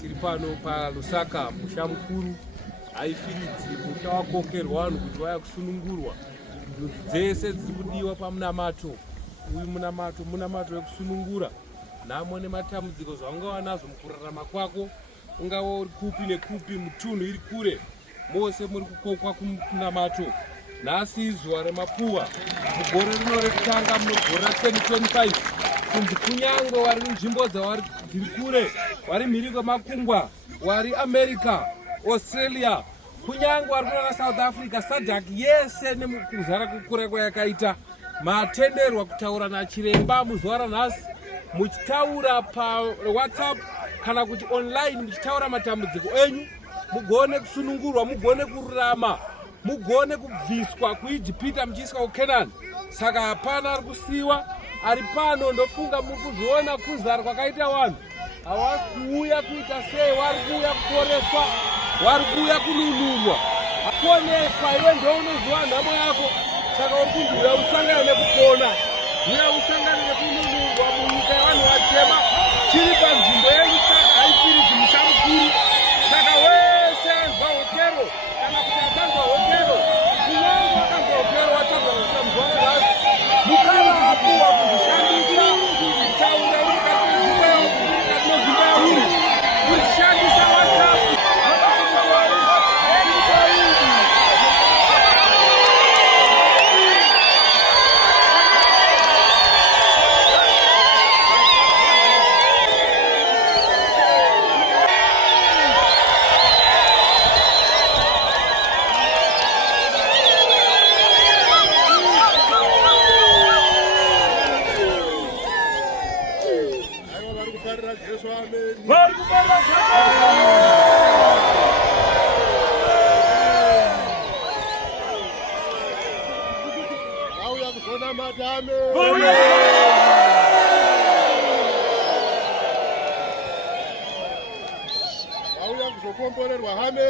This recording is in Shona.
tiri pano paLusaka musha mukuru aifiridzi muta wakokerwa vanhu kuti vaya kusunungurwa ndudzi dzese dziri kudiwa pamunamato uyu munamato wekusunungura nhamo nematambudziko zvaungava nazvo mukurarama kwako, ungava uri kupi nekupi, mutunhu iri kure, mose muri kukokwa kumunamato. Nhasi izuva remapuhwa mugore rino rekutanga mugore ra2025 kunzi kunyangwe vari nzvimbo dziri kure, vari mhiri kwemakungwa, wari America, Australia, kunyangwe vari kuna South Africa, SADC yese nemukuzara kukura kwayakaita matenderwa kutaura nachiremba muzuva ranhasi, muchitaura paWhatsApp kana kuti online, muchitaura matambudziko enyu, mugone kusunungurwa, mugone kururama, mugone kubviswa kuIjipita muchiiswa kuKenani. Saka hapana ari kusiyiwa, ari pano. Ndofunga muri kuzviona kuzara kwakaita vanhu, havasi kuuya kuita sei, vari kuuya kuporeswa, vari kuuya kununurwa, kuoneswa. Iwe ndo unoziva nhamo yako, saka uri kunzwira usangane nekupona, uya usangane nekununurwa munyika yavanhu vatema. Tiri panzvimbo yenyu, saka haifiridzi musha mukuru. Saka wese anzwa hotero kana kuti akanzwa hotero, kunyange wakanzwa hotero watadza kusvika muzuva ranhasi, mukana wapuwa kuzvishandisa kutaura uri kati nzvimbo yauri, uri kati nenzvimbo yauri, uchishandisa WhatsApp. Auya kuzokomborerwa hame.